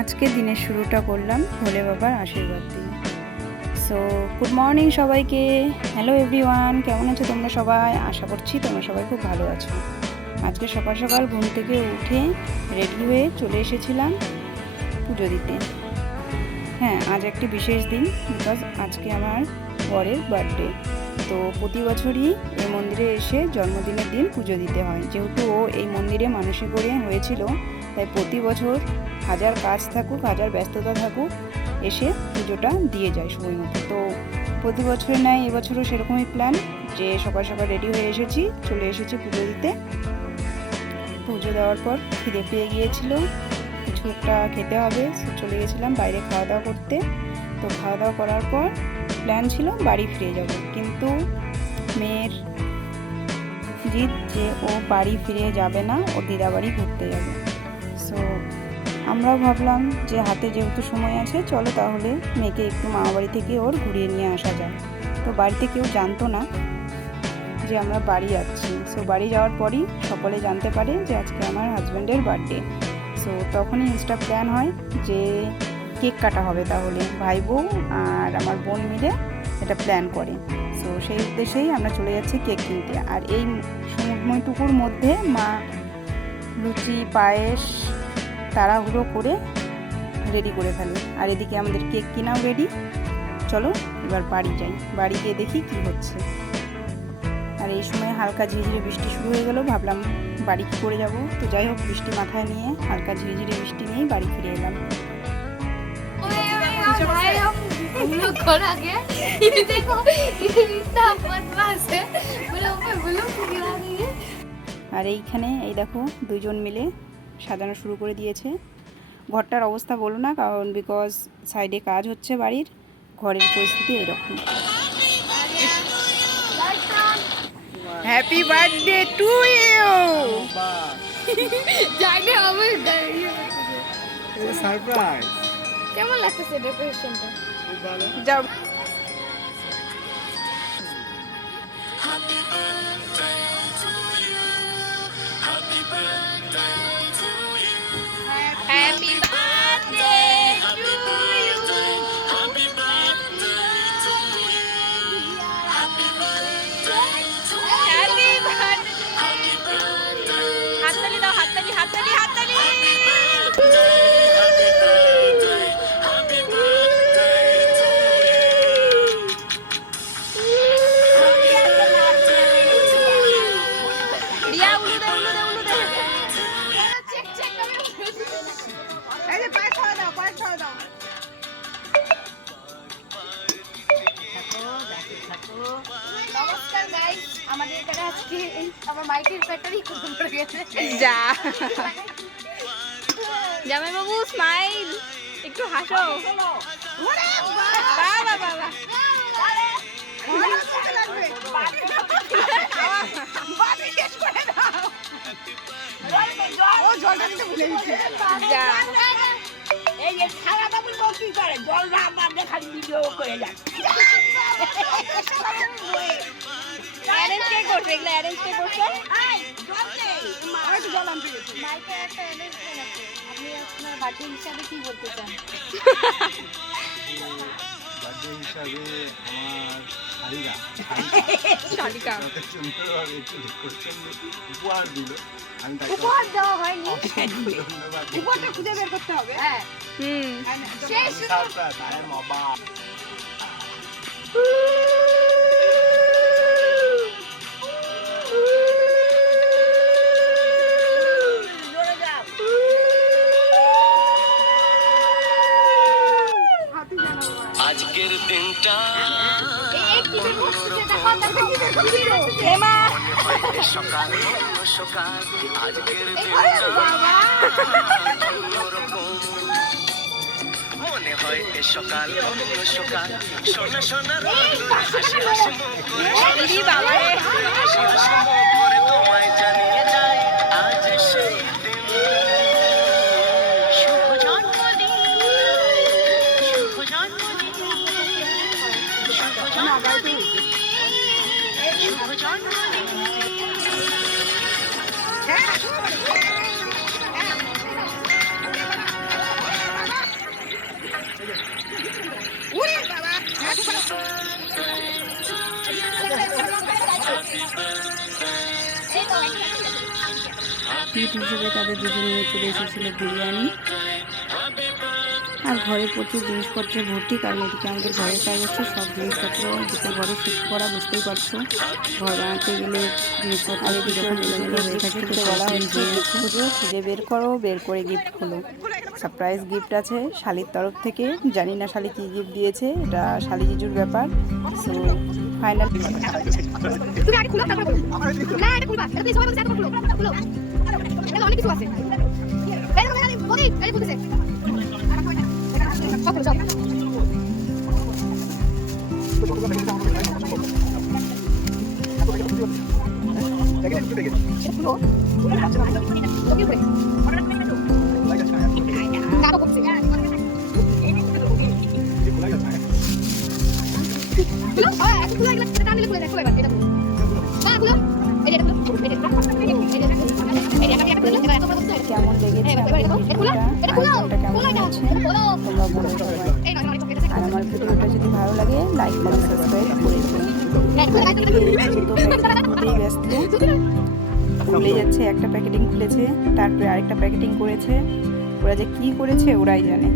আজকে দিনের শুরুটা করলাম ভোলে বাবার আশীর্বাদ দিয়ে। সো গুড মর্নিং সবাইকে। হ্যালো এভরিওয়ান, কেমন আছো তোমরা সবাই? আশা করছি তোমরা সবাই খুব ভালো আছো। আজকে সকাল সকাল ঘুম থেকে উঠে রেডি হয়ে চলে এসেছিলাম পুজো দিতে। হ্যাঁ, আজ একটি বিশেষ দিন, বিকজ আজকে আমার বরের বার্থডে। তো প্রতি বছরই এই মন্দিরে এসে জন্মদিনের দিন পুজো দিতে হয়। যেহেতু ও এই মন্দিরে মানসিক করে হয়েছিল, তাই প্রতি বছর হাজার কাজ থাকুক, হাজার ব্যস্ততা থাকুক, এসে পুজোটা দিয়ে যায় সময় মতো। তো প্রতি বছরের ন্যায় এবছরও সেরকমই প্ল্যান, যে সকাল সকাল রেডি হয়ে এসেছি, চলে এসেছি পুজো দিতে। পুজো দেওয়ার পর খিদে পেয়ে গিয়েছিল, কিছু একটা খেতে হবে, চলে গেছিলাম বাইরে খাওয়া দাওয়া করতে। তো খাওয়া দাওয়া করার পর প্ল্যান ছিল বাড়ি ফিরে যাব, কিন্তু মেয়ের জিদ যে ও বাড়ি ফিরে যাবে না, ও দিদা বাড়ি ঘুরতে যাবে। সো আমরাও ভাবলাম যে হাতে যেহেতু সময় আছে, চলো তাহলে মেয়েকে একটু মামা বাড়ি থেকে ওর ঘুরিয়ে নিয়ে আসা যায়। তো বাড়িতে কেউ জানতো না যে আমরা বাড়ি যাচ্ছি। সো বাড়ি যাওয়ার পরই সকলে জানতে পারে যে আজকে আমার হাজব্যান্ডের বার্থডে। সো তখনই ইনস্টা প্ল্যান হয় যে কেক কাটা হবে, তাহলে ভাই বউ আর আমার বোন মিলে এটা প্ল্যান করে। সো সেই উদ্দেশ্যেই আমরা চলে যাচ্ছি কেক কিনতে। আর এই সময়টুকুর মধ্যে মা লুচি পায়েস তাড়াহুড়ো করে রেডি করে ফেলে, আর এদিকে আমাদের কেক কিনাও রেডি। চলো এবার বাড়ি যাই, বাড়ি গিয়ে দেখি কি হচ্ছে। আর এই সময় হালকা ঝিরিঝিরি বৃষ্টি শুরু হয়ে গেল, ভাবলাম বাড়ি কী করে যাব। তো যাই হোক, বৃষ্টি মাথায় নিয়ে হালকা ঝিরিঝিরি বৃষ্টি নিয়েই বাড়ি ফিরে এলাম। আর এইখানে এই দেখো দুজন মিলে সাজানো শুরু করে দিয়েছে। ঘরটার অবস্থা বলো না, কারণ বিকজ সাইডে কাজ হচ্ছে বাড়ির, ঘরের পরিস্থিতি এরকম। Happy birthday to you. জানি আমি সারপ্রাইজ কেমন লাগতেছে ডেকোরেশনটা? খুব ভালো। যাও। Happy birthday to you. Happy birthday to you. Happy birthday to you. Happy birthday. Happy birthday. হাততালি দাও, হাততালি হাততালি হাততালি। Happy birthday. Happy birthday to Riya উলু দে উলু দে উলু দে। চেক চেক এই যে পায়েস খাওয়া দাও, পায়েস খাওয়া দাও। নমস্কার গাইস, আমাদের এখানে আজকে আমার মাইকের ব্যাটারি খতম হয়ে গেছে। যা জামাই বাবু স্মাইল, একটু হাসো। বাহ বাহ বাহ বাহ। ও জলটা দিতে ভুলে গেছি। যা এই যে খাওয়া দাওয়া বলবো কি করে, জল না আমাদের খালি ভিডিও করে যান। অ্যারেঞ্জ কে করছে? এগুলো অ্যারেঞ্জ কে করছে? এই, জল নেই। আমি একটু জল আনতে গেছি। মাইকে একটা অ্যারেঞ্জমেন্ট আছে, আপনি আপনার বার্থডে হিসাবে কি বলতে চান? বার্থডে হিসাবে আমার শালিকা শালিকা যত সুন্দরভাবে একটু ডেকোরেশন উপহার দিল, আমি তাকে উপহার দেওয়া হয়নি। ধন্যবাদ। উপরটা খুঁজে বের করতে হবে। হ্যাঁ, সেই শুধু সারপ্রাইজ, আই এম অবাক। জোরে যাও। আজকের দিনটা এই কি বের করছে? দেখো দেখো কি বের করছে। এমা সকাল সকাল আজকের বাবা অন্যরকম মনে হয় এ সকাল অন্য সকাল সোনা সোনা হাসি হাসি মুখ করে দিদি বাবা রে। হাসি হাসি মুখ করে তোমায় জানিয়ে যায় আজ সেই দিন। শুভ জন্মদিন, শুভ জন্মদিন, শুভ জন্মদিন, শুভ জন্মদিন। ট্রিট হিসেবে তাদের দুজন নিয়ে চলে এসেছিলো বিরিয়ানি। আর ঘরে প্রচুর জিনিসপত্রে ভর্তি, কারণ এদিকে আমাদের ঘরের কাজ হচ্ছে, সব জিনিসপত্র যেটা ঘরে শিফট করা, বুঝতেই পারছো ঘর বানাতে গেলে জিনিসপত্র আগে যখন এলোমেলো হয়ে থাকে তো বলা হচ্ছে খুঁজে বের করো, বের করে গিফট খোলো। সারপ্রাইজ গিফট আছে শালির তরফ থেকে, জানি না শালি কী গিফট দিয়েছে, এটা শালি জিজুর ব্যাপার। সো ফাইনাল তুমি আগে খুলো তারপর বলো। না এটা খুলবা, এটা তুমি সবাই বলছে এত খুলো খুলো, এটা অনেক কিছু আছে। এই দেখো এই বলি এই বলতেছে সব খুলো সব। খুলো তুমি খুলে না তো করছে খুলো। হ্যাঁ এখন খুলো, এগুলো টান দিলে খুলে যায়। খুলো এবার এটা খুলো, হ্যাঁ খুলো, এই যে এটা খুলো, এই যে এটা খুলো, এই যে এটা খুলো, এবার এত বড় করছে। কেমন লেগেছে এটা খুলো, আয়োজনটা কেমন হয়েছে তোমরা বলো সবাই। এই নয় অনেক চকলেট আর আমার ভিডিওটা যদি ভালো লাগে লাইক কমেন্ট সাবস্ক্রাইব করে দিন। ব্যস্ত খুলে যাচ্ছে, একটা প্যাকেটিং খুলেছে, তারপরে আরেকটা প্যাকেটিং করেছে, ওরা যে কী করেছে ওরাই জানে।